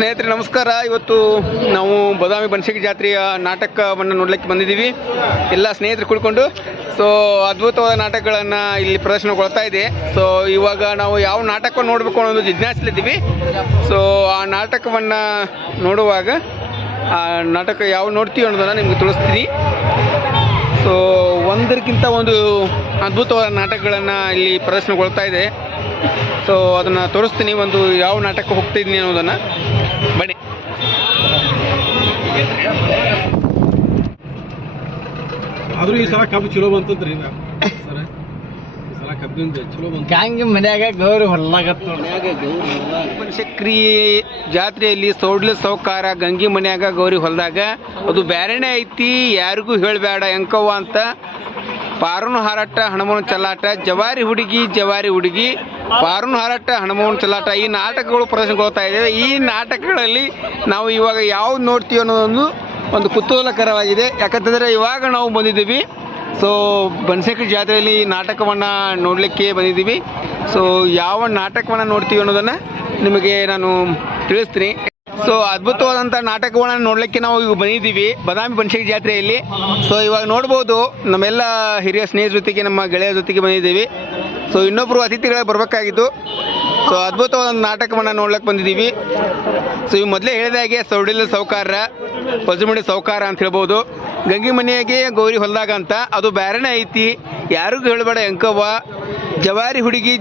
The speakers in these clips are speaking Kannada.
ಸ್ನೇಹಿತರೆ ನಮಸ್ಕಾರ. ಇವತ್ತು ನಾವು ಬಾದಾಮಿ ಬನಶಂಕರಿ ಜಾತ್ರೆಯ ನಾಟಕವನ್ನು ನೋಡ್ಲಿಕ್ಕೆ ಬಂದಿದ್ದೀವಿ. ಎಲ್ಲ ಸ್ನೇಹಿತರು ಕುಳ್ಕೊಂಡು ಸೊ ಅದ್ಭುತವಾದ ನಾಟಕಗಳನ್ನು ಇಲ್ಲಿ ಪ್ರದರ್ಶನಗೊಳ್ತಾ ಇದೆ. ಸೊ ಇವಾಗ ನಾವು ಯಾವ ನಾಟಕವನ್ನು ನೋಡಬೇಕು ಅನ್ನೋದು ಜಿಜ್ಞಾಸಲಿದ್ದೀವಿ. ಸೊ ಆ ನಾಟಕವನ್ನು ನೋಡುವಾಗ ಆ ನಾಟಕ ಯಾವ ನೋಡ್ತೀವಿ ಅನ್ನೋದನ್ನು ನಿಮಗೆ ತಿಳಿಸ್ತೀನಿ. ಸೊ ಒಂದಕ್ಕಿಂತ ಒಂದು ಅದ್ಭುತವಾದ ನಾಟಕಗಳನ್ನು ಇಲ್ಲಿ ಪ್ರದರ್ಶನಗೊಳ್ತಾ ಇದೆ. ಸೊ ಅದನ್ನು ತೋರಿಸ್ತೀನಿ, ಒಂದು ಯಾವ ನಾಟಕ ಹೋಗ್ತಿದ್ದೀನಿ ಅನ್ನೋದನ್ನು. ಬನ್ನಿ. ಆದ್ರೂ ಈ ಸಲ ಕಬ್ಬು ಚಲೋ ಬಂತಂತ್ರಿ ಸರ್. ಈ ಸಲ ಕಬ್ಬಿಂದ ಚಲೋ ಬಂತ. ಹಂಗೆ ಮನ್ಯಾಗ ಗೌರಿ ಹೊಲ್ಲಾಗತ್ತ. ಬನಶಂಕರಿ ಜಾತ್ರೆಯಲ್ಲಿ ಸೌಡ್ಲ ಸೌಕಾರ ಗಂಗಿ ಮನ್ಯಾಗ ಗೌರಿ ಹೊಲದಾಗ ಅದು ಬ್ಯಾರೆನೇ ಐತಿ, ಯಾರಿಗೂ ಹೇಳಬೇಡ ಎಂಕವ್ವ ಅಂತ. ಪಾರನು ಹಾರಾಟ ಹಣಮೋನ್ ಚಲ್ಲಾಟ, ಜವಾರಿ ಹುಡುಗಿ ಪಾರನು ಹಾರಾಟ ಹಣಮೋನ್ ಚಲ್ಲಾಟ, ಈ ನಾಟಕಗಳು ಪ್ರದರ್ಶನಗೊಳ್ತಾ ಇದ್ದೇವೆ. ಈ ನಾಟಕಗಳಲ್ಲಿ ನಾವು ಇವಾಗ ಯಾವ್ದು ನೋಡ್ತೀವಿ ಅನ್ನೋದೊಂದು ಒಂದು ಕುತೂಹಲಕರವಾಗಿದೆ. ಯಾಕಂತಂದರೆ ಇವಾಗ ನಾವು ಬಂದಿದ್ದೀವಿ. ಸೊ ಬನಶಂಕರಿ ಜಾತ್ರೆಯಲ್ಲಿ ನಾಟಕವನ್ನು ನೋಡಲಿಕ್ಕೆ ಬಂದಿದ್ದೀವಿ. ಸೊ ಯಾವ ನಾಟಕವನ್ನು ನೋಡ್ತೀವಿ ಅನ್ನೋದನ್ನು ನಿಮಗೆ ನಾನು ತಿಳಿಸ್ತೀನಿ. ಸೊ ಅದ್ಭುತವಾದಂಥ ನಾಟಕಗಳನ್ನು ನೋಡಲಿಕ್ಕೆ ನಾವು ಈಗ ಬಂದಿದ್ದೀವಿ ಬಾದಾಮಿ ಬನಶಂಕರಿ ಜಾತ್ರೆಯಲ್ಲಿ. ಸೊ ಇವಾಗ ನೋಡ್ಬೋದು, ನಮ್ಮೆಲ್ಲ ಹಿರಿಯ ಸ್ನೇಹಿತರ ಜೊತೆಗೆ ನಮ್ಮ ಗೆಳೆಯರ ಜೊತೆಗೆ ಬಂದಿದ್ದೀವಿ. ಸೊ ಇನ್ನೊಬ್ಬರು ಅತಿಥಿಗಳಿಗೆ ಬರಬೇಕಾಗಿತ್ತು. ಸೊ ಅದ್ಭುತವಾದ ನಾಟಕವನ್ನು ನೋಡ್ಲಿಕ್ಕೆ ಬಂದಿದ್ದೀವಿ. ಸೊ ಇವು ಮೊದಲೇ ಹೇಳಿದ ಹಾಗೆ ಸೌಡಿಲ್ಲ ಸೌಕಾರ, ಪಜುಮಡಿ ಸೌಕಾರ ಅಂತ ಹೇಳ್ಬೋದು. ಗಂಗಿ ಮನೆಯಾಗೆ ಗೌರಿ ಹೊಲದಾಗ ಅಂತ ಅದು ಬ್ಯಾರೆನೇ ಐತಿ, ಯಾರಿಗೂ ಹೇಳಬೇಡ ಎಂಕವ್ವ, ಜವಾರಿ ಹುಡುಗಿ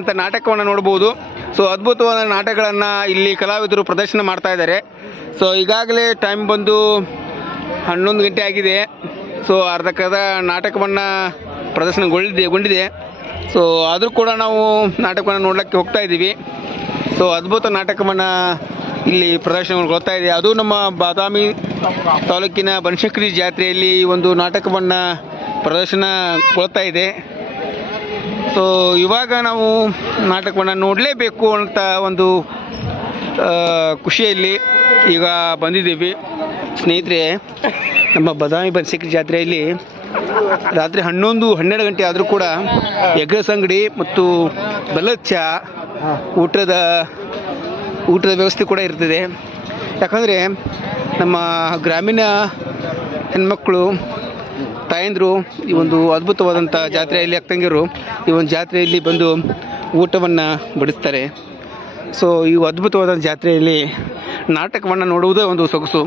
ಅಂತ ನಾಟಕವನ್ನು ನೋಡ್ಬೋದು. ಸೊ ಅದ್ಭುತವಾದ ನಾಟಕಗಳನ್ನು ಇಲ್ಲಿ ಕಲಾವಿದರು ಪ್ರದರ್ಶನ ಮಾಡ್ತಾ ಇದ್ದಾರೆ. ಸೊ ಈಗಾಗಲೇ ಟೈಮ್ ಬಂದು 11 ಗಂಟೆ ಆಗಿದೆ. ಸೊ ಅರ್ಧಕ್ಕರ್ಧ ನಾಟಕವನ್ನು ಪ್ರದರ್ಶನಗೊಂಡಿದೆ. ಸೊ ಆದರೂ ಕೂಡ ನಾವು ನಾಟಕವನ್ನು ನೋಡಲಿಕ್ಕೆ ಹೋಗ್ತಾ ಇದ್ದೀವಿ. ಸೊ ಅದ್ಭುತ ನಾಟಕವನ್ನು ಇಲ್ಲಿ ಪ್ರದರ್ಶನಗೊಳ್ತಾ ಇದೆ. ಅದು ನಮ್ಮ ಬಾದಾಮಿ ತಾಲೂಕಿನ ಬನಶಂಕರಿ ಜಾತ್ರೆಯಲ್ಲಿ ಒಂದು ನಾಟಕವನ್ನು ಪ್ರದರ್ಶನಗೊಳ್ತಾ ಇದೆ. ಸೊ ಇವಾಗ ನಾವು ನಾಟಕವನ್ನು ನೋಡಲೇಬೇಕು ಅಂತ ಒಂದು ಖುಷಿಯಲ್ಲಿ ಈಗ ಬಂದಿದ್ದೀವಿ. ಸ್ನೇಹಿತರೆ, ನಮ್ಮ ಬಾದಾಮಿ ಬನಶಂಕರಿ ಜಾತ್ರೆಯಲ್ಲಿ ರಾತ್ರಿ 11-12 ಗಂಟೆ ಆದರೂ ಕೂಡ ಎಗ್ರೆಸ್ ಅಂಗಡಿ ಮತ್ತು ಬೆಲ್ಲದ ಚಹಾ, ಊಟದ ವ್ಯವಸ್ಥೆ ಕೂಡ ಇರ್ತದೆ. ಯಾಕಂದರೆ ನಮ್ಮ ಗ್ರಾಮೀಣ ಹೆಣ್ಮಕ್ಕಳು ತಾಯಂದಿರು ಈ ಒಂದು ಅದ್ಭುತವಾದಂಥ ಜಾತ್ರೆಯಲ್ಲಿ ಅಕ್ಕಂಗಿರು ಈ ಒಂದು ಜಾತ್ರೆಯಲ್ಲಿ ಬಂದು ಊಟವನ್ನು ಬಡಿಸ್ತಾರೆ. ಸೊ ಈ ಅದ್ಭುತವಾದ ಜಾತ್ರೆಯಲ್ಲಿ ನಾಟಕವನ್ನು ನೋಡುವುದೇ ಒಂದು ಸೊಗಸು.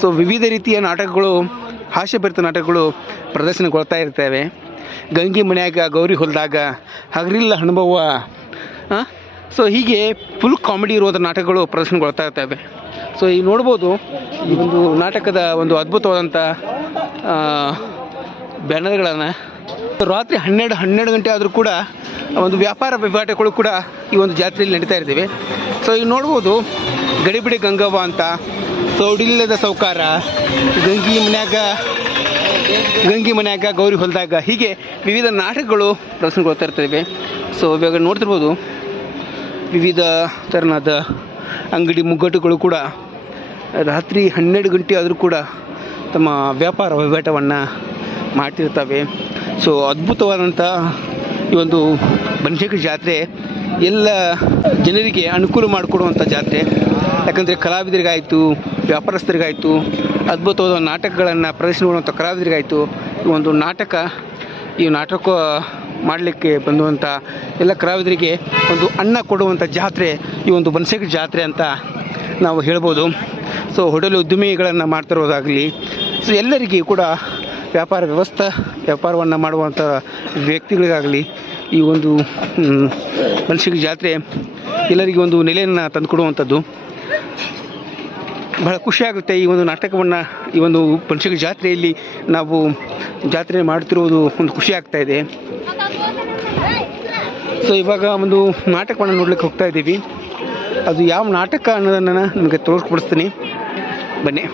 ಸೊ ವಿವಿಧ ರೀತಿಯ ನಾಟಕಗಳು, ಹಾಸ್ಯಭರಿತ ನಾಟಕಗಳು ಪ್ರದರ್ಶನಗೊಳ್ತಾ ಇರ್ತವೆ. ಗಂಗಿ ಮನ್ಯಾಗ ಗೌರಿ ಹೊಲದಾಗ, ಹಗರಿಲ್ಲ ಹಣಬವ್ವ, ಸೊ ಹೀಗೆ ಫುಲ್ ಕಾಮಿಡಿ ಇರುವಂಥ ನಾಟಕಗಳು ಪ್ರದರ್ಶನಗೊಳ್ತಾ ಇರ್ತವೆ. ಸೊ ಈಗ ನೋಡ್ಬೋದು, ಈ ಒಂದು ನಾಟಕದ ಒಂದು ಅದ್ಭುತವಾದಂಥ ಬ್ಯಾನರ್ಗಳನ್ನು ರಾತ್ರಿ 12 ಗಂಟೆ ಆದರೂ ಕೂಡ ಒಂದು ವ್ಯಾಪಾರ ವಹಿವಾಟುಗಳು ಕೂಡ ಈ ಒಂದು ಜಾತ್ರೆಯಲ್ಲಿ ನಡೀತಾ ಇರ್ತವೆ. ಸೊ ಈಗ ನೋಡ್ಬೋದು, ಗಡಿಬಿಡಿ ಗಂಗವ್ವ ಅಂತ, ಸೌಡಿಲ್ಲದ ಸೌಕಾರ, ಗಂಗಿ ಮನ್ಯಾಗ ಗೌರಿ ಹೊಲದಾಗ, ಹೀಗೆ ವಿವಿಧ ನಾಟಕಗಳು ಪ್ರದರ್ಶನಗೊಳ್ತಾ ಇರ್ತವೆ. ಸೊ ಇವಾಗ ನೋಡ್ತಿರ್ಬೋದು, ವಿವಿಧ ಥರನಾದ ಅಂಗಡಿ ಮುಗ್ಗಟ್ಟುಗಳು ಕೂಡ ರಾತ್ರಿ 12 ಗಂಟೆ ಆದರೂ ಕೂಡ ತಮ್ಮ ವ್ಯಾಪಾರ ವಹಿವಾಟವನ್ನು ಮಾಡ್ತಿರ್ತವೆ. ಸೊ ಅದ್ಭುತವಾದಂಥ ಈ ಒಂದು ಬನಶಂಕರಿ ಜಾತ್ರೆ ಎಲ್ಲ ಜನರಿಗೆ ಅನುಕೂಲ ಮಾಡಿಕೊಡುವಂಥ ಜಾತ್ರೆ. ಯಾಕಂದರೆ ಕಲಾವಿದರಿಗಾಯಿತು, ವ್ಯಾಪಾರಸ್ಥರಿಗಾಯಿತು, ಅದ್ಭುತವಾದ ನಾಟಕಗಳನ್ನು ಪ್ರದರ್ಶನಗೊಳ್ಳುವಂಥ ಕಲಾವಿದರಿಗಾಯಿತು, ಈ ನಾಟಕ ಮಾಡಲಿಕ್ಕೆ ಬಂದುವಂಥ ಎಲ್ಲ ಕಲಾವಿದರಿಗೆ ಒಂದು ಅನ್ನ ಕೊಡುವಂಥ ಜಾತ್ರೆ ಈ ಒಂದು ಬನಶಂಕರಿ ಜಾತ್ರೆ ಅಂತ ನಾವು ಹೇಳ್ಬೋದು. ಸೊ ಹೋಟೆಲ್ ಉದ್ಯಮಿಗಳನ್ನು ಮಾಡ್ತಿರೋದಾಗಲಿ, ಸೊ ಎಲ್ಲರಿಗೂ ಕೂಡ ವ್ಯಾಪಾರವನ್ನು ಮಾಡುವಂಥ ವ್ಯಕ್ತಿಗಳಿಗಾಗಲಿ ಈ ಒಂದು ಬನಶಂಕರಿ ಜಾತ್ರೆ ಎಲ್ಲರಿಗೂ ಒಂದು ನೆಲೆಯನ್ನು ತಂದುಕೊಡುವಂಥದ್ದು. ಬಹಳ ಖುಷಿಯಾಗುತ್ತೆ. ಈ ಒಂದು ನಾಟಕವನ್ನು ಈ ಒಂದು ಬನಶಂಕರಿ ಜಾತ್ರೆಯಲ್ಲಿ ನಾವು ಜಾತ್ರೆ ಮಾಡ್ತಿರೋದು ಒಂದು ಖುಷಿ ಆಗ್ತಾ ಇದೆ. ಸೊ ಇವಾಗ ಒಂದು ನಾಟಕವನ್ನು ನೋಡ್ಲಿಕ್ಕೆ ಹೋಗ್ತಾ ಇದ್ದೀವಿ. ಅದು ಯಾವ ನಾಟಕ ಅನ್ನೋದನ್ನು ನಿಮಗೆ ತೋರಿಸ್ಕೊಡಿಸ್ತೀನಿ, ಬನ್ನಿ.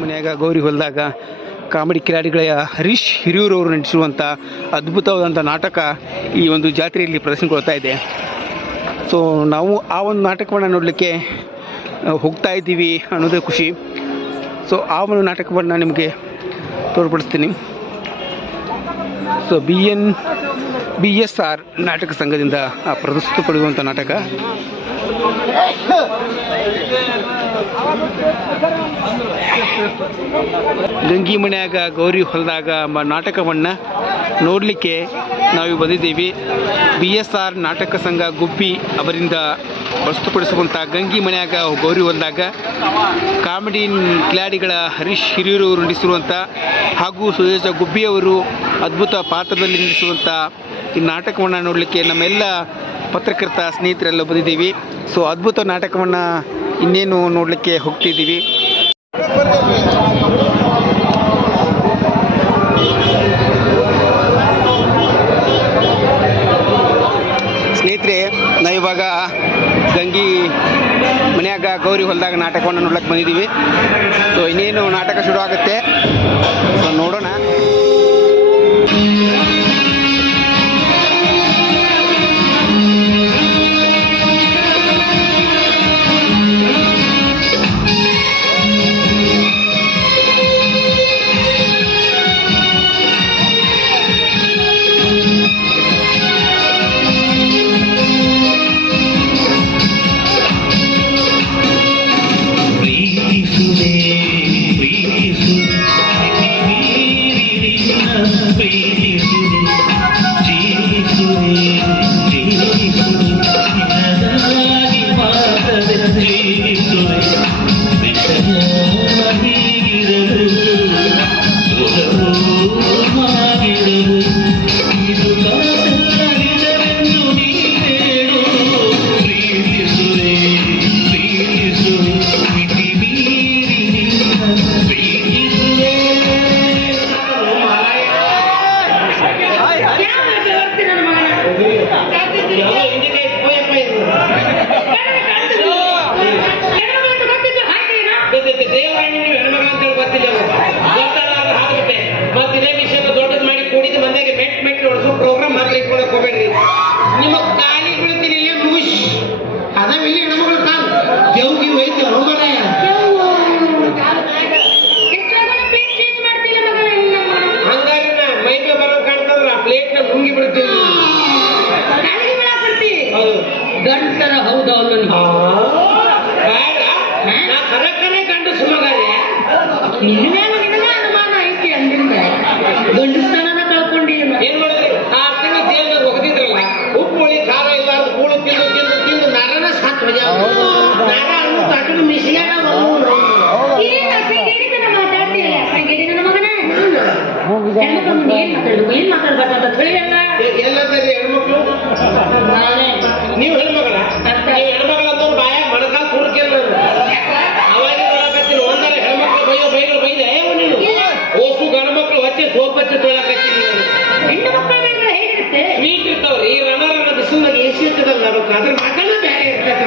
ಮನೆಯಾಗ ಗೌರಿ ಹೊಲದಾಗ ಕಾಮಿಡಿ ಕಿಲಾಡಿಗಳ ಹರೀಶ್ ಹಿರಿಯೂರವರು ನಟಿಸಿರುವಂಥ ಅದ್ಭುತವಾದಂಥ ನಾಟಕ ಈ ಒಂದು ಜಾತ್ರೆಯಲ್ಲಿ ಪ್ರದರ್ಶನಗೊಳ್ತಾ ಇದೆ. ಸೊ ನಾವು ಆ ಒಂದು ನಾಟಕವನ್ನು ನೋಡಲಿಕ್ಕೆ ಹೋಗ್ತಾ ಇದ್ದೀವಿ ಅನ್ನೋದೇ ಖುಷಿ. ಸೊ ಆ ಒಂದು ನಾಟಕವನ್ನು ನಿಮಗೆ ತೋರ್ಪಡಿಸ್ತೀನಿ. ಸೊ BN BSR ನಾಟಕ ಸಂಘದಿಂದ ಪ್ರದರ್ಶಿತಪಡುವಂಥ ನಾಟಕ. ಗಂಗಿ ಮನ್ಯಾಗ ಗೌರಿ ಹೊಲದಾಗ ಎಂಬ ನಾಟಕವನ್ನು ನೋಡಲಿಕ್ಕೆ ನಾವು ಬಂದಿದ್ದೀವಿ. BSR ನಾಟಕ ಸಂಘ ಗುಬ್ಬಿ ಅವರಿಂದ ಪ್ರಸ್ತುತಪಡಿಸುವಂಥ ಗಂಗಿ ಮನ್ಯಾಗ ಗೌರಿ ಹೊಲದಾಗ ಕಾಮಿಡಿ ಕಿಲಾಡಿಗಳ ಹರೀಶ್ ಹಿರಿಯೂರು ನಡೆಸಿರುವಂಥ ಹಾಗೂ ಸುರೇಶ ಗುಬ್ಬಿಯವರು ಅದ್ಭುತ ಪಾತ್ರದಲ್ಲಿ ನಡೆಸುವಂಥ ಈ ನಾಟಕವನ್ನು ನೋಡಲಿಕ್ಕೆ ನಮ್ಮೆಲ್ಲ ಪತ್ರಕರ್ತ ಸ್ನೇಹಿತರೆಲ್ಲ ಬಂದಿದ್ದೀವಿ. ಸೊ ಅದ್ಭುತ ನಾಟಕವನ್ನು ಇನ್ನೇನು ನೋಡಲಿಕ್ಕೆ ಹೋಗ್ತಿದ್ದೀವಿ. ಸ್ನೇಹಿತರೆ, ನಾವಿವಾಗ ಗಂಗಿ ಮನ್ಯಾಗ ಗೌರಿ ಹೊಲದಾಗ ನಾಟಕವನ್ನು ನೋಡ್ಲಿಕ್ಕೆ ಬಂದಿದ್ದೀವಿ. ಸೊ ಇನ್ನೇನು ನಾಟಕ ಶುರು ಆಗುತ್ತೆ, ಸೊ ನೋಡೋಣ. ಪ್ರೋಗ್ರಾಮ್ ಮಾತ್ರ ಇಟ್ಕೊಳಕ್ ಹೋಗ್ಬೇಡ್ರಿ. ನಿಮ್ಮ ಕಾಲಿ ಬೀಳ್ತೀನಿ ಇಲ್ಲಿ ಮುಗಿಸ್ ಅದಾವಿಲ್ಲಿ ಹೆಣ್ಮಗಳು ಕಾಲ್ ದೇವ್ಗಿ ಹೋಯ್ತು ಹೋಗಲ್ಲ. ಹಂಗಾಗಿ ನಾ ಮೈಗೆ ಬರೋ ಕಾಣ್ತದ್ರ ಪ್ಲೇಟ್ ನ ನುಂಗಿ ಬಿಡ್ತೀವಿ. ಗಂಡಸರ ಹೌದಾ ಬೇಡ, ನಾ ಕರೆ ಗಂಡಸು ಮಗಾರೆ. ಅನುಮಾನ ಐತಿ ಅಂದಿಂದ ಗಂಡಸ್ತನ ಕಳ್ಕೊಂಡಿ. ಏನ್ ಮಾಡಿದ್ರಿ? 6 ತಿಂಗಳು ಜೈಲ್ನಾಗ ಒಗದಿದ್ರಲ್ಲ, ಉಪ್ಪು ಹುಳಿ ಖಾರ ಇಲ್ಲಾರ್ದು ಕೂಳು ತಿಂದು ತಿಂದು ತಿಂದು ನರನ ಸಾತ್ ಹೋಗ್ಯಾವ. ನರ ಅನ್ನು ಕಟ್ಟು ಮಿಸಿಗಾಡ ಏನ್ ಮಾತಾಡ್ಬೇಕಂತ ತಿಳಿಯಲ್ಲ. ಎಲ್ಲದಲ್ಲಿ ಹೆಣ್ಮಕ್ಳು ನೀವು ಹೆಣ್ಮಗಳ ಹೆಣ್ಮಗಳ ಬಾಯಾಗ ಮಣಕಾಲ್ ಕುಡ್ಕೇಳ ಅವಾಗ ನೋಡಕತ್ತೀನಿ. ಒಂದರ ಹೆಣ್ಮಕ್ಳು ಬೈಗಳು ಬೈದೆ ನೀನು ಓಸು ಗಂಡ ಮಕ್ಳು ಹಚ್ಚಿ ಸೋಪ್ ಹಚ್ಚಿ ತೊಳಕತ್ತೀನಿ. ಹೆಣ್ಣು ಮಕ್ಕಳು ಸ್ವೀಟ್ ಇರ್ತಾವ್ರಿ. ಈ ರಣ ಬಿಸಿಲಾಗ ಎಸಿ ಇರ್ತದಲ್ಲ ಅದಕ್ಕೆ ಅದ್ರ ಮಕ್ಕಳು ಬೇರೆ ಇರ್ತೈತೆ.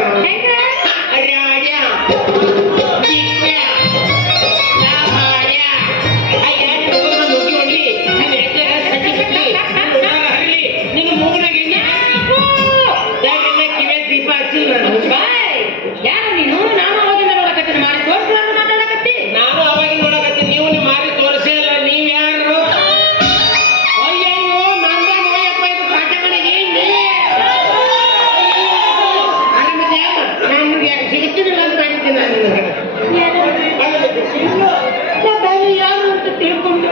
ನಾನು ಅವಾಗ ನೋಡಕತ್ತೀನಿ, ನೀವು ನಿಮ್ಮ ಮಾರಿ ತೋರಿಸಿ ಅಲ್ಲ. ನೀವ್ ಯಾರು? ಅಯ್ಯಯ್ಯೋ ನಂದ ನೋಯಪ್ಪ ಇದು ಕಾಟ ಕಡೆಗೆ ನಮ್ಗೆ ಸಿಗುತ್ತಿಲ್ಲ ಅಂತ ಮಾಡಿದ್ದೀನಿ ನಾನು. ಯಾರು ಅಂತ ತಿಳ್ಕೊಂಡು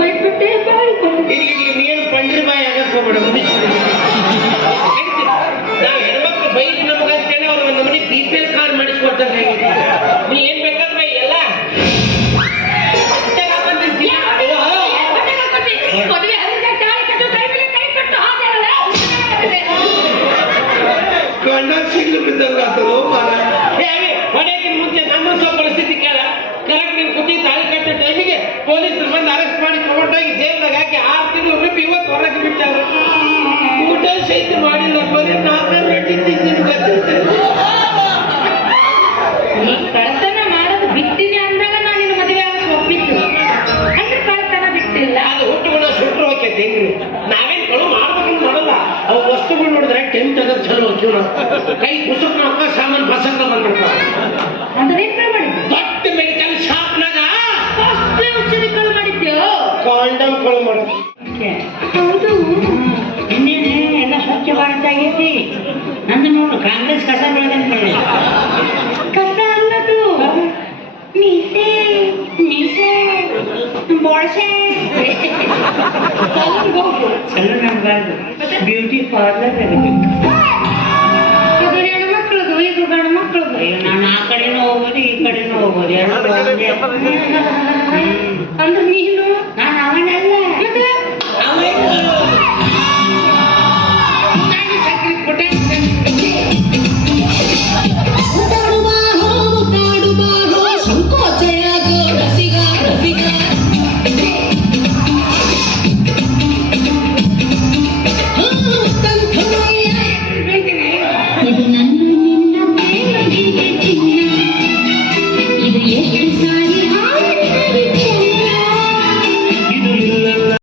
ಬೈದ್ಬಿಟ್ಟೆ. ಇಲ್ಲಿ ನೀನು ಪಂಡ್ರಿ ಬಾಯಿ ಆಗಕ್ಕೆ ಹೋಗ್ಬೇಡ. ನಾವು ಹೆಣ್ಮಕ್ಳು ಬೈದು ನಮಗಂತೇಳಿ ಅವ್ರು ಒಂದು ಮನೆ BPL ಕಾರ್ಡ್ ಮಾಡಿಸ್ಕೊಡ್ತಾರೆ. ನೀ ಏನ್ ಬೇಕಾದ್ರೆ ಬೈ ಎಲ್ಲ ಸಿಗ್ಲು ಬಿದ್ದಂಗ ಹೊಡೆಯಕ್ಕಿಂತ ಮುಂಚೆ ನನ್ನ ಸ್ವಲ್ಪ ಪರಿಸ್ಥಿತಿ ಕೇಳ. ಕರೆಕ್ಟ್ ನೀನು ಕುಟ್ಟಿ ತಾಳಿ ಕಟ್ಟೋ ಟೈಮಿಗೆ ಪೊಲೀಸರು ಬಂದು ಅರೆಸ್ಟ್ ಮಾಡಿ ತಗೊಂಡೋಗಿ ಜೈಲ್ನಾಗ ಹಾಕಿ 6 ತಿಂಗಳು ಬಿಟ್ಟು ಇವತ್ತು ಹೊರಗೆ ಬಿಟ್ಟಾರ. ಊಟ ಸಹಿತ ಮಾಡಿಲ್ಲ. ಬರೀ 4 ರೊಟ್ಟಿ ತಿಂದಿದ್ದು ಗೊತ್ತಿರ್ತದೆ. ಕಳ್ತನ ಮಾಡೋದು ಬಿಟ್ಟಿನಿ ಅಂದಾಗ ನಾನು ನಿನ್ನ ಮದುವೆ ಆಗಕ್ಕೆ ಒಪ್ಪಿತ್ತು. ಅಂದ್ರೆ ಕಳ್ತನ ಬಿಟ್ಟಿಲ್ಲ. ಅದು ಹುಟ್ಟುಗಳ ಸುಟ್ಟರು ಹೋಗ್ಯತೆ. ಹೆಂಗ್ರಿ ನಾವೇನ್ ಕಳು ಮಾಡ್ಬೇಕಂತ ಮಾಡಲ್ಲ. ಅವು ವಸ್ತುಗಳು ನೋಡಿದ್ರೆ ಟೆಂಟ್ ಅದ ಚಲೋ ಜೀವನ. ಕೈ ಕುಸುಕ್ ಮಕ್ಕ ಸಾಮಾನು ಬಸಂಗ ಬಂದಿರ್ತಾವ. ಅಂದ್ರೆ ದೊಡ್ಡ ಮೆಡಿಕಲ್ ಶಾಪ್ನಾಗ ಔಷಧಿ ಕಳು ಮಾಡಿದ್ಯೋ ಕಾಂಡಮ್ ಕಳು ಮಾಡೋದು. ಮುಖ್ಯ. ಹೌದು, ಇನ್ನೇನೆ ಎಲ್ಲ ಸ್ವಚ್ಛ ಭಾರತ ಆಗೈತಿ. ನಂದು ನೋಡು ಕಾಂಗ್ರೆಸ್ ಕಸ ಬೆಳೆದಂತ ಕಸ ಅನ್ನೋದು ಮೀಸೆ ಮೀಸೆ ಬೋಳ್ಸೆ ಸಲೂನ್ ಅನ್ಬಾರ್ದು, ಬ್ಯೂಟಿ ಪಾರ್ಲರ್ ಅದು ಹೆಣ್ಮಕ್ಳದು, ಇದು ಗಂಡು ಮಕ್ಳದು. ನಾನು ಆ ಕಡೆನೂ ಹೋಗ್ಬೋದು ಈ ಕಡೆನೂ ಹೋಗ್ಬೋದು, ಎರಡು ಅಂದ್ರೆ ನೀನು ನಾನು ಅವನಲ್ಲ.